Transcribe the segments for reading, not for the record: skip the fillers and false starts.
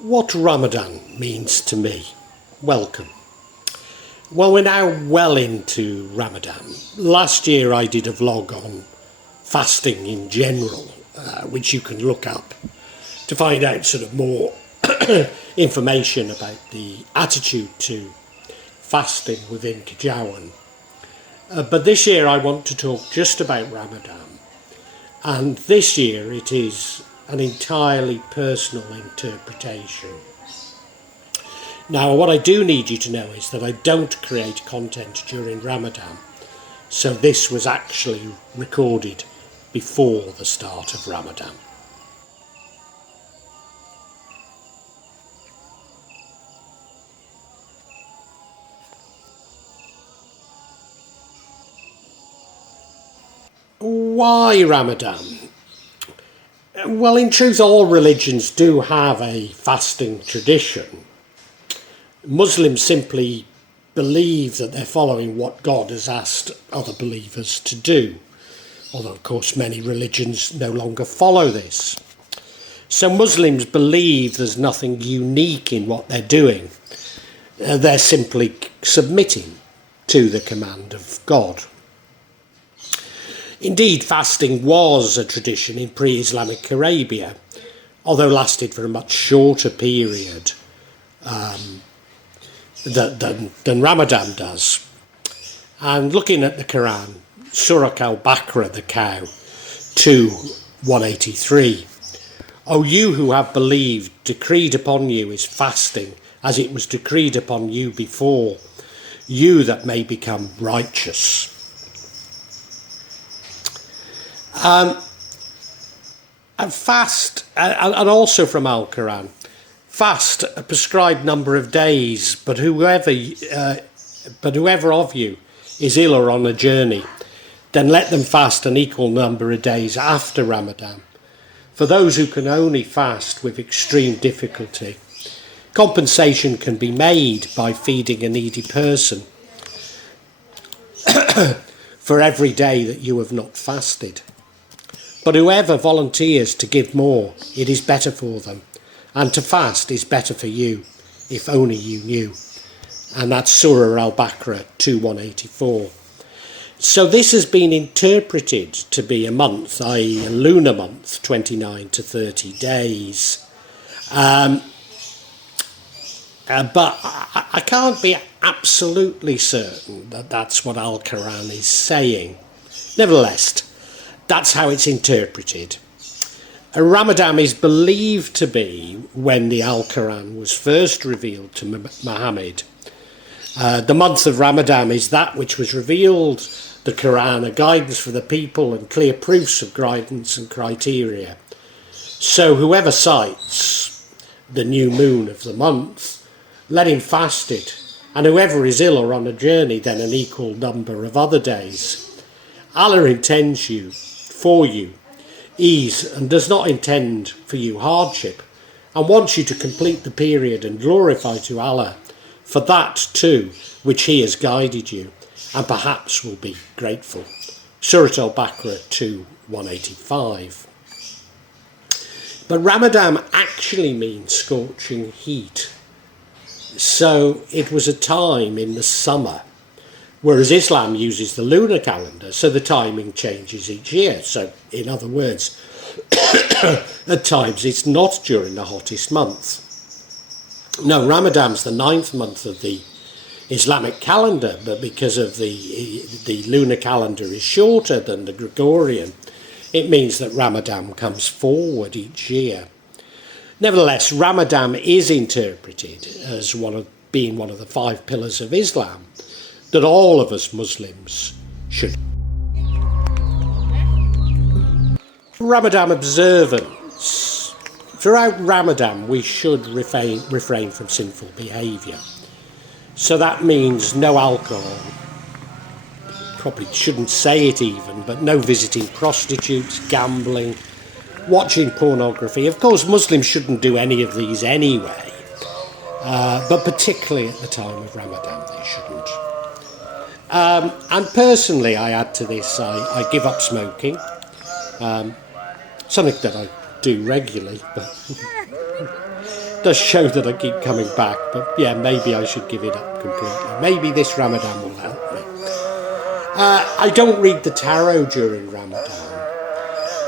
What Ramadan means to me. Welcome. Well, we're now well into Ramadan. Last year I did a vlog on fasting in general, which you can look up to find out sort of more information about the attitude to fasting within Gregorian. But this year I want to talk just about Ramadan. And this year it is an entirely personal interpretation. Now, what I do need you to know is that I don't create content during Ramadan, so this was actually recorded before the start of Ramadan. Why Ramadan? Well, in truth, all religions do have a fasting tradition. Muslims simply believe that they're following what God has asked other believers to do, although, of course, many religions no longer follow this. So Muslims believe there's nothing unique in what they're doing. They're simply submitting to the command of God. Indeed, fasting was a tradition in pre-Islamic Arabia, although lasted for a much shorter period than Ramadan does. And looking at the Quran, Surah Al-Baqarah, the cow, 2:183. O you who have believed, decreed upon you is fasting, as it was decreed upon you before, you that may become righteous. And fast, and also from Al-Quran, fast a prescribed number of days, but whoever of you is ill or on a journey, then let them fast an equal number of days after Ramadan. For those who can only fast with extreme difficulty, compensation can be made by feeding a needy person for every day that you have not fasted. But whoever volunteers to give more, it is better for them. And to fast is better for you, if only you knew. And that's Surah Al-Baqarah 2:184. So this has been interpreted to be a month, i.e. a lunar month, 29 to 30 days. But I can't be absolutely certain that that's what Al-Quran is saying. Nevertheless, that's how it's interpreted. Ramadan is believed to be when the Al-Quran was first revealed to Muhammad. The month of Ramadan is that which was revealed, the Quran, a guidance for the people and clear proofs of guidance and criteria. So whoever cites the new moon of the month, let him fast it, and whoever is ill or on a journey, then an equal number of other days. Allah intends for you ease and does not intend for you hardship, and wants you to complete the period and glorify to Allah for that too which he has guided you, and perhaps will be grateful. Surah Al-Baqarah 2:185. But Ramadan actually means scorching heat. So it was a time in the summer, whereas Islam uses the lunar calendar, so the timing changes each year. So in other words, at times it's not during the hottest month. No, Ramadan's the 9th month of the Islamic calendar, but because of the lunar calendar is shorter than the Gregorian, it means that Ramadan comes forward each year. Nevertheless, Ramadan is interpreted as being one of the 5 pillars of Islam that all of us Muslims should. Ramadan observance. Throughout Ramadan, we should refrain from sinful behaviour. So that means no alcohol. Probably shouldn't say it even, but no visiting prostitutes, gambling, watching pornography. Of course, Muslims shouldn't do any of these anyway, but particularly at the time of Ramadan, they shouldn't. And personally, I add to this, I give up smoking, something that I do regularly, but does show that I keep coming back, but yeah, maybe I should give it up completely. Maybe this Ramadan will help me. I don't read the tarot during Ramadan,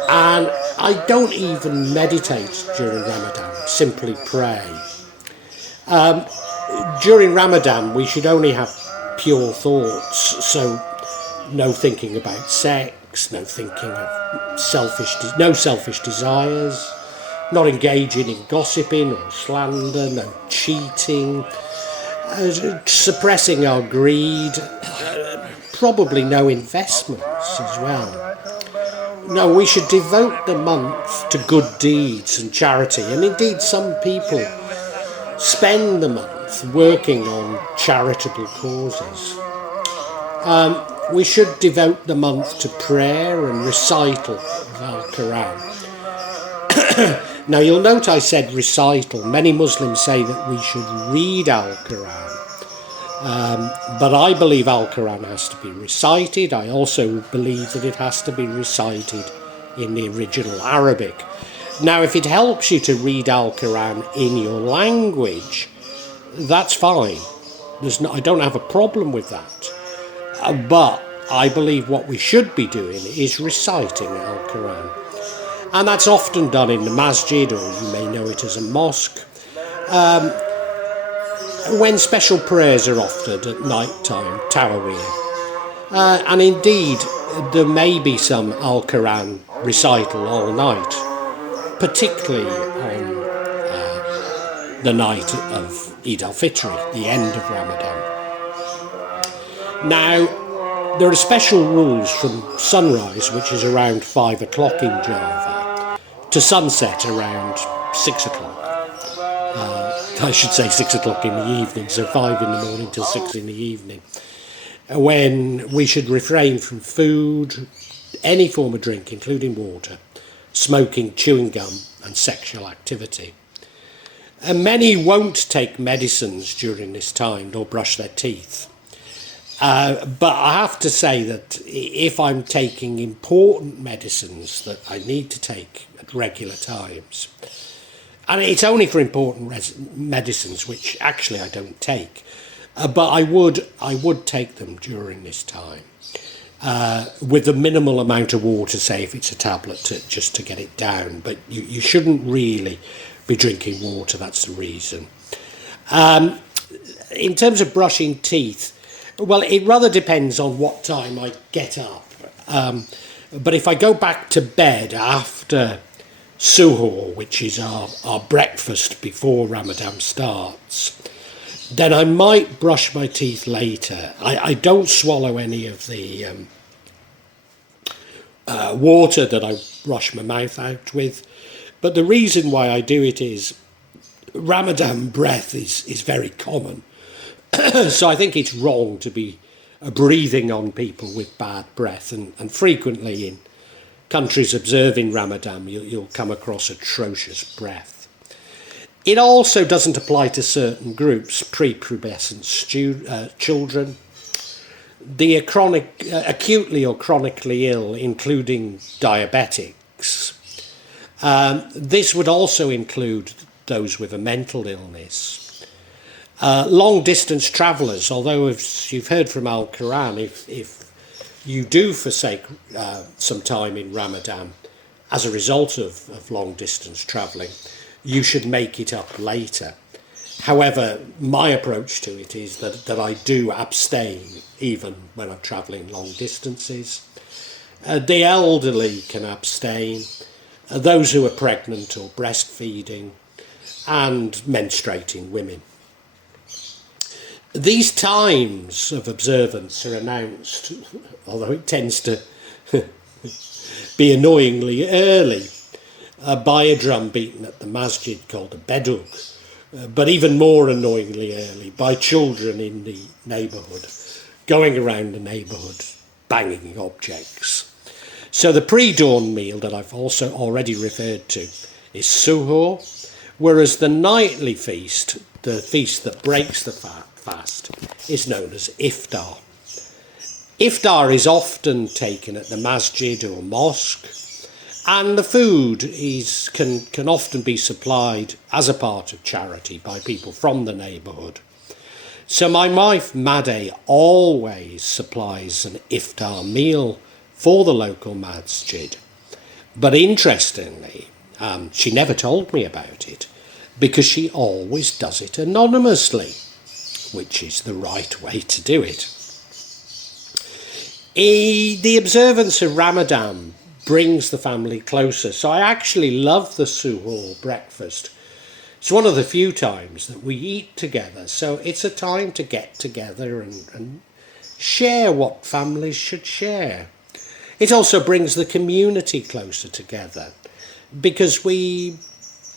and I don't even meditate during Ramadan, simply pray. During Ramadan, we should only have pure thoughts, so no thinking about sex, no thinking of no selfish desires, not engaging in gossiping or slander, no cheating, suppressing our greed, probably no investments as well. No, we should devote the month to good deeds and charity, and indeed some people spend the month working on charitable causes. We should devote the month to prayer and recital of Al-Quran. Now you'll note I said recital. Many Muslims say that we should read Al-Quran, but I believe Al-Quran has to be recited. I also believe that it has to be recited in the original Arabic. Now if it helps you to read Al-Quran in your language, that's fine. I don't have a problem with that. But I believe what we should be doing is reciting Al-Quran. And that's often done in the masjid, or you may know it as a mosque, when special prayers are offered at night time, Tarawih. And indeed, there may be some Al-Quran recital all night, particularly on the night of Eid al-Fitr, the end of Ramadan. Now, there are special rules from sunrise, which is around 5 o'clock in Java, to sunset around 6 o'clock. I should say 6 o'clock in the evening, so 5 in the morning till 6 in the evening, when we should refrain from food, any form of drink, including water, smoking, chewing gum, and sexual activity. And many won't take medicines during this time, nor brush their teeth. But I have to say that if I'm taking important medicines that I need to take at regular times, and it's only for important medicines, which actually I don't take, but I would take them during this time, with a minimal amount of water, say if it's a tablet, just to get it down. But you shouldn't really be drinking water, that's the reason. In terms of brushing teeth, well, it rather depends on what time I get up. But if I go back to bed after suhoor, which is our breakfast before Ramadan starts, then I might brush my teeth later. I don't swallow any of the water that I brush my mouth out with. But the reason why I do it is Ramadan breath is very common. So I think it's wrong to be breathing on people with bad breath, and frequently in countries observing Ramadan you'll come across atrocious breath. It also doesn't apply to certain groups: prepubescent children, the acutely or chronically ill, including diabetics. This would also include those with a mental illness. Long-distance travellers, although if you've heard from Al-Quran, if you do forsake some time in Ramadan as a result of long-distance travelling, you should make it up later. However, my approach to it is that I do abstain even when I'm travelling long distances. The elderly can abstain, those who are pregnant or breastfeeding, and menstruating women. These times of observance are announced, although it tends to be annoyingly early, by a drum beaten at the masjid called a beduk, but even more annoyingly early by children in the neighbourhood, going around the neighbourhood banging objects. So the pre-dawn meal that I've also already referred to is suhoor, whereas the nightly feast, the feast that breaks the fast, is known as iftar. Iftar is often taken at the masjid or mosque, And the food can often be supplied as a part of charity by people from the neighbourhood. So my wife Made always supplies an iftar meal for the local masjid. But interestingly, she never told me about it because she always does it anonymously, which is the right way to do it. The observance of Ramadan brings the family closer. So I actually love the suhoor breakfast. It's one of the few times that we eat together. So it's a time to get together and share what families should share. It also brings the community closer together because we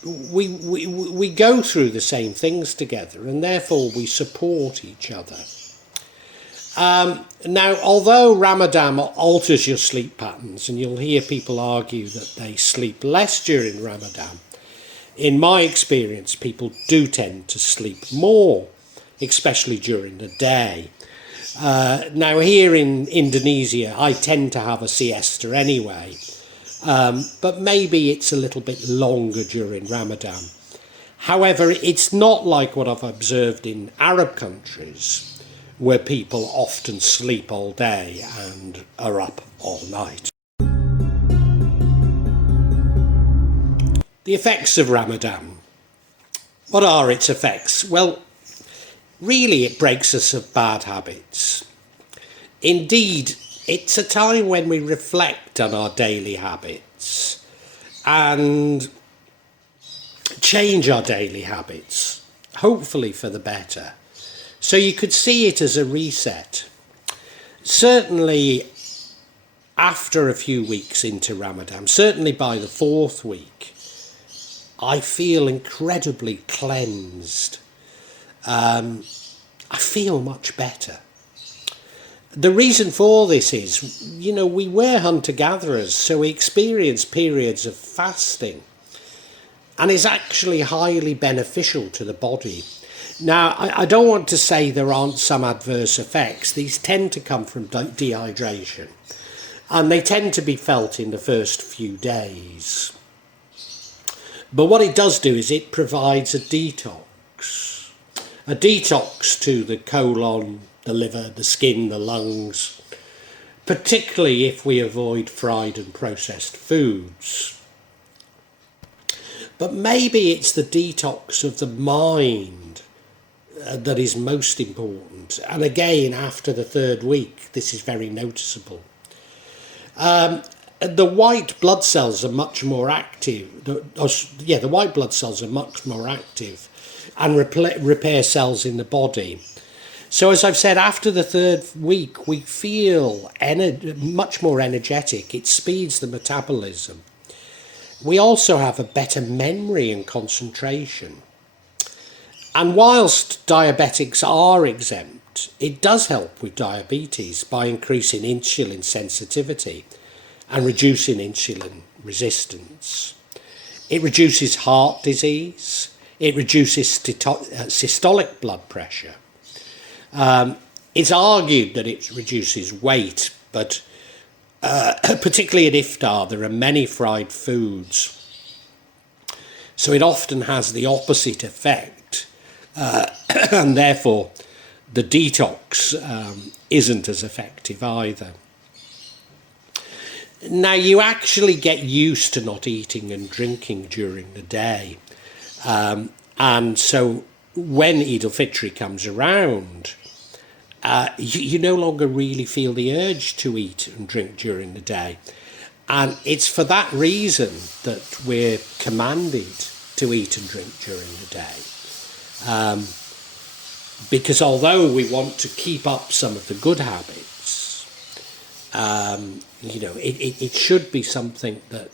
go through the same things together and therefore we support each other. Now, although Ramadan alters your sleep patterns, and you'll hear people argue that they sleep less during Ramadan, in my experience, people do tend to sleep more, especially during the day. Now, here in Indonesia, I tend to have a siesta anyway, but maybe it's a little bit longer during Ramadan. However, it's not like what I've observed in Arab countries, where people often sleep all day and are up all night. The effects of Ramadan. What are its effects? Well, really it breaks us of bad habits. Indeed, it's a time when we reflect on our daily habits and change our daily habits, hopefully for the better. So you could see it as a reset. Certainly after a few weeks into Ramadan, certainly by the fourth week, I feel incredibly cleansed. I feel much better. The reason for this is, we were hunter-gatherers, so we experience periods of fasting, and it's actually highly beneficial to the body. Now, I don't want to say there aren't some adverse effects. These tend to come from dehydration, and they tend to be felt in the first few days. But what it does do is it provides a detox to the colon, the liver, the skin, the lungs, particularly if we avoid fried and processed foods. But maybe it's the detox of the mind that is most important. And again, after the third week, this is very noticeable. The white blood cells are much more active. The white blood cells are much more active and repair cells in the body. So as I've said, after the third week, we feel much more energetic. It speeds the metabolism. We also have a better memory and concentration. And whilst diabetics are exempt, it does help with diabetes by increasing insulin sensitivity and reducing insulin resistance. It reduces heart disease. It reduces systolic blood pressure. It's argued that it reduces weight, but particularly at iftar, there are many fried foods. So it often has the opposite effect, and therefore the detox isn't as effective either. Now, you actually get used to not eating and drinking during the day. And so when Eid al-Fitr comes around, you no longer really feel the urge to eat and drink during the day. And it's for that reason that we're commanded to eat and drink during the day. Because although we want to keep up some of the good habits, it should be something that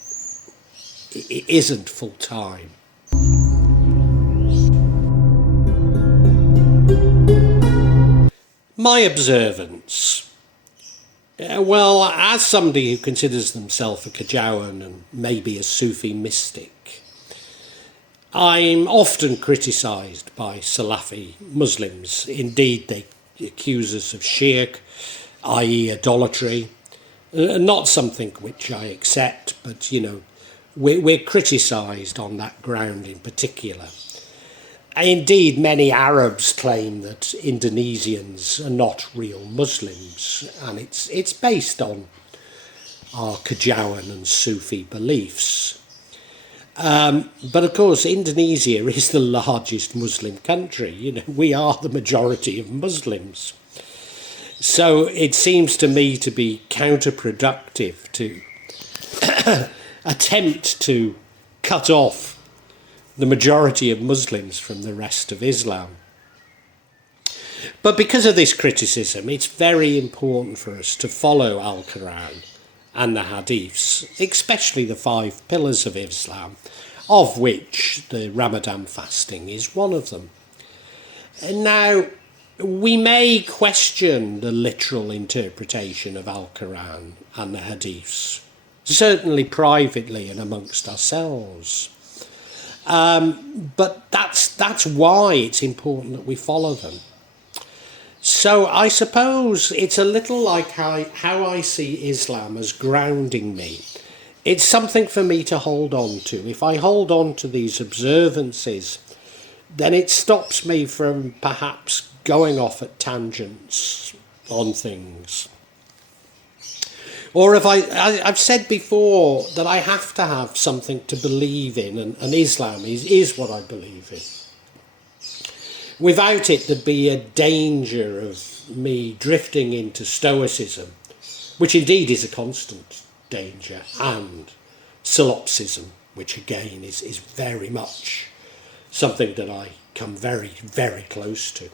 it isn't full time. My observance. Well, as somebody who considers themselves a Kajawan and maybe a Sufi mystic, I'm often criticised by Salafi Muslims. Indeed, they accuse us of shirk, i.e. idolatry, Not something which I accept, but we're criticised on that ground in particular. Indeed, many Arabs claim that Indonesians are not real Muslims, and it's based on our Kejawen and Sufi beliefs. But of course, Indonesia is the largest Muslim country. We are the majority of Muslims. So it seems to me to be counterproductive to attempt to cut off the majority of Muslims from the rest of Islam. But because of this criticism, it's very important for us to follow Al-Quran and the Hadiths, especially the 5 pillars of Islam, of which the Ramadan fasting is one of them. And now, we may question the literal interpretation of Al-Quran and the Hadiths, certainly privately and amongst ourselves. But that's why it's important that we follow them. So I suppose it's a little like how I see Islam as grounding me. It's something for me to hold on to. If I hold on to these observances, then it stops me from perhaps going off at tangents on things. Or if I've said before that I have to have something to believe in, and Islam is what I believe in. Without it, there'd be a danger of me drifting into Stoicism, which indeed is a constant danger, and solipsism, which again is very much something that I come very, very close to.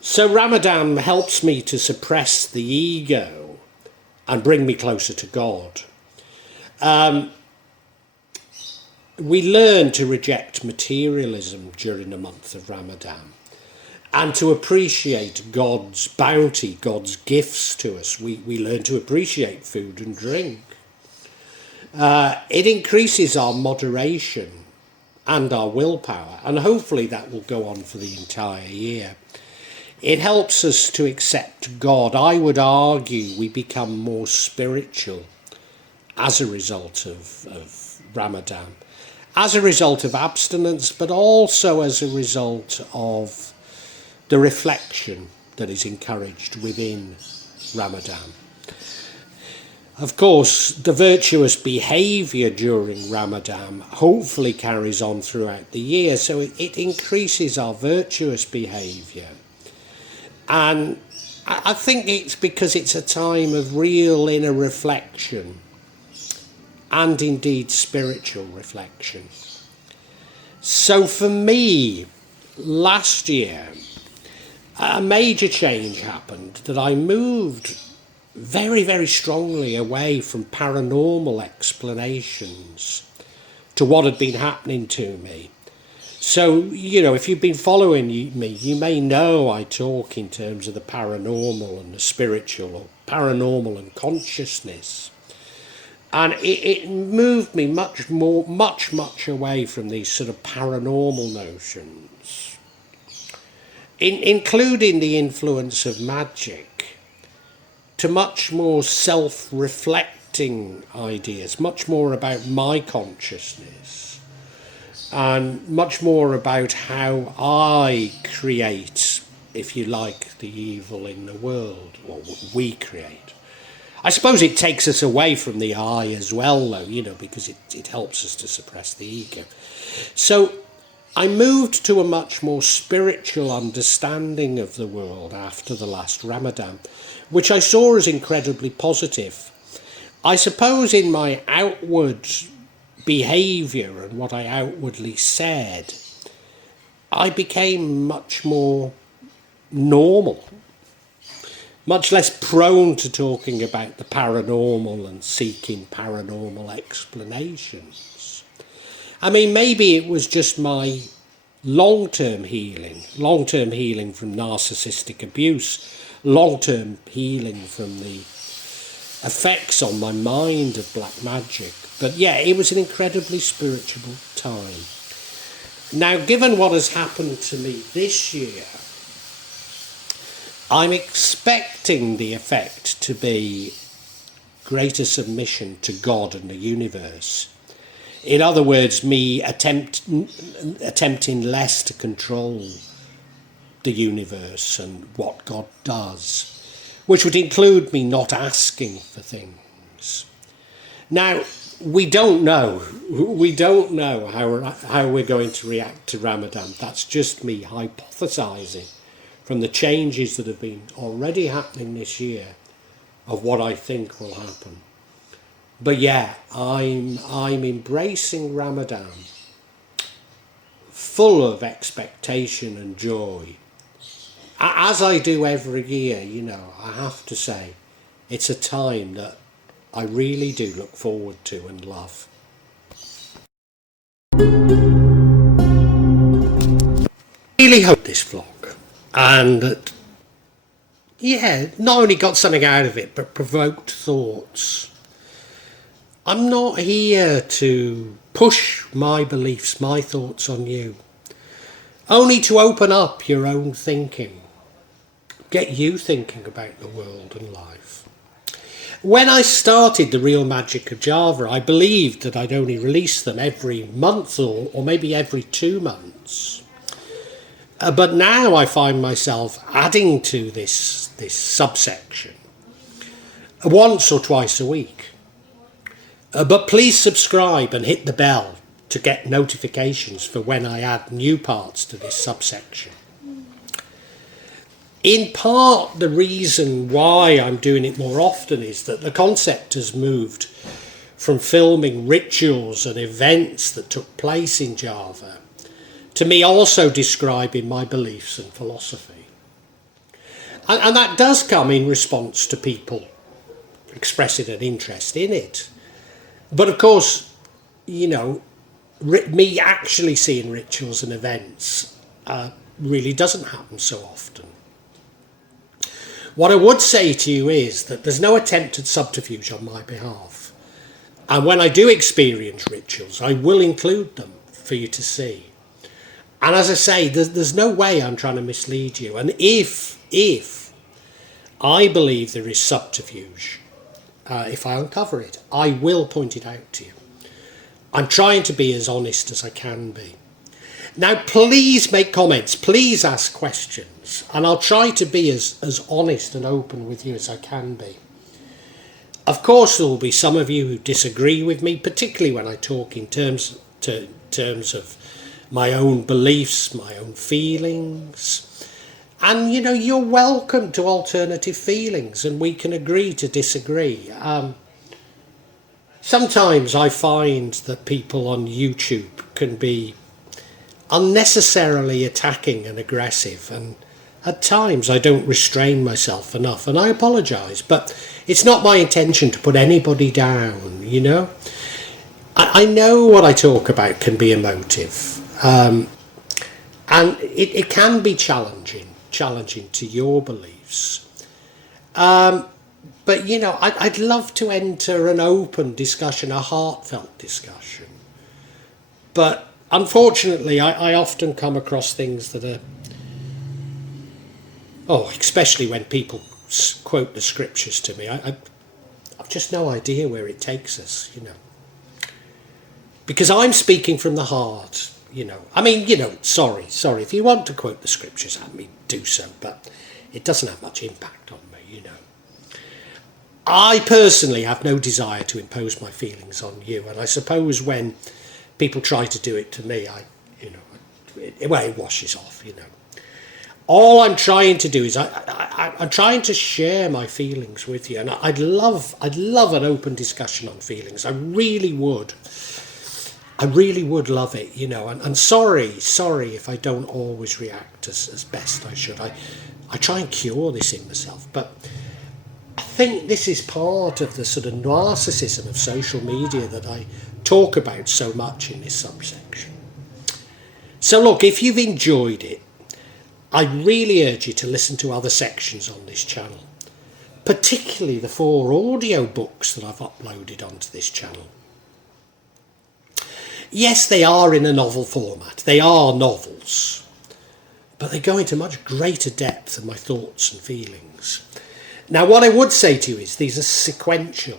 So Ramadan helps me to suppress the ego and bring me closer to God. We learn to reject materialism during the month of Ramadan and to appreciate God's bounty, God's gifts to us. We learn to appreciate food and drink. It increases our moderation and our willpower, and hopefully that will go on for the entire year. It helps us to accept God. I would argue we become more spiritual as a result of Ramadan, as a result of abstinence, but also as a result of the reflection that is encouraged within Ramadan. Of course, the virtuous behaviour during Ramadan hopefully carries on throughout the year, so it increases our virtuous behaviour. And I think it's because it's a time of real inner reflection and indeed spiritual reflection. So for me, last year, a major change happened, that I moved very, very strongly away from paranormal explanations to what had been happening to me. So, if you've been following me, you may know I talk in terms of the paranormal and the spiritual, or paranormal and consciousness. And it moved me much away from these sort of paranormal notions, including the influence of magic, to much more self-reflecting ideas, much more about my consciousness, and much more about how I create, if you like, the evil in the world, or we create. I suppose it takes us away from the I as well, though, because it helps us to suppress the ego. So I moved to a much more spiritual understanding of the world after the last Ramadan, which I saw as incredibly positive. I suppose in my outward behaviour and what I outwardly said, I became much more normal, much less prone to talking about the paranormal and seeking paranormal explanations. I mean, maybe it was just my long-term healing from narcissistic abuse, long-term healing from the effects on my mind of black magic. But yeah, it was an incredibly spiritual time. Now, given what has happened to me this year, I'm expecting the effect to be greater submission to God and the universe. In other words, me attempting less to control the universe and what God does, which would include me not asking for things. Now, we don't know how we're going to react to Ramadan. That's just me hypothesizing from the changes that have been already happening this year of what I think will happen. But yeah, I'm embracing Ramadan full of expectation and joy. As I do every year, you know, I have to say, it's a time that I really do look forward to and love. Really hope this vlog, and that, yeah, not only got something out of it, but provoked thoughts. I'm not here to push my beliefs, my thoughts on you, only to open up your own thinking, get you thinking about the world and life. When I started The Real Magic of Java, I believed that I'd only release them every month or maybe every 2 months. But now I find myself adding to this subsection once or twice a week. But please subscribe and hit the bell to get notifications for when I add new parts to this subsection. In part, the reason why I'm doing it more often is that the concept has moved from filming rituals and events that took place in Java to me also describing my beliefs and philosophy. And that does come in response to people expressing an interest in it. But of course, you know, me actually seeing rituals and events really doesn't happen so often. What I would say to you is that there's no attempt at subterfuge on my behalf. And when I do experience rituals, I will include them for you to see. And as I say, there's no way I'm trying to mislead you. And if I believe there is subterfuge, if I uncover it, I will point it out to you. I'm trying to be as honest as I can be. Now, please make comments, please ask questions, and I'll try to be as honest and open with you as I can be. Of course, there will be some of you who disagree with me, particularly when I talk in terms of my own beliefs, my own feelings. And, you know, you're welcome to alternative feelings, and we can agree to disagree. Sometimes I find that people on YouTube can be unnecessarily attacking and aggressive, and at times I don't restrain myself enough, and I apologise, but it's not my intention to put anybody down, you know. I know what I talk about can be emotive, and it can be challenging to your beliefs, but you know, I'd love to enter an open discussion, a heartfelt discussion, but unfortunately, I often come across things that are, especially when people quote the scriptures to me, I've just no idea where it takes us, you know. Because I'm speaking from the heart, you know. I mean, you know, sorry, if you want to quote the scriptures at me, do so, but it doesn't have much impact on me, you know. I personally have no desire to impose my feelings on you, and I suppose when people try to do it to me, it washes off, you know. All I'm trying to do is I'm trying to share my feelings with you, and I'd love an open discussion on feelings. I really would love it, you know. And sorry if I don't always react as best I should. I try and cure this in myself, but I think this is part of the sort of narcissism of social media that I talk about so much in this subsection. So look, if you've enjoyed it, I really urge you to listen to other sections on this channel, particularly the 4 audio books that I've uploaded onto this channel. Yes, they are in a novel format, they are novels, but they go into much greater depth than my thoughts and feelings. Now, what I would say to you is these are sequential.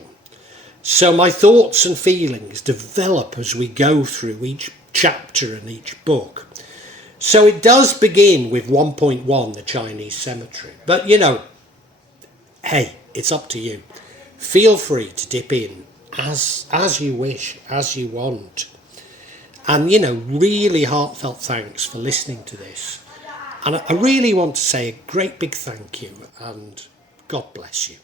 So my thoughts and feelings develop as we go through each chapter and each book. So it does begin with 1.1, the Chinese cemetery. But, you know, hey, it's up to you. Feel free to dip in as you wish, as you want. And, you know, really heartfelt thanks for listening to this. And I really want to say a great big thank you, and God bless you.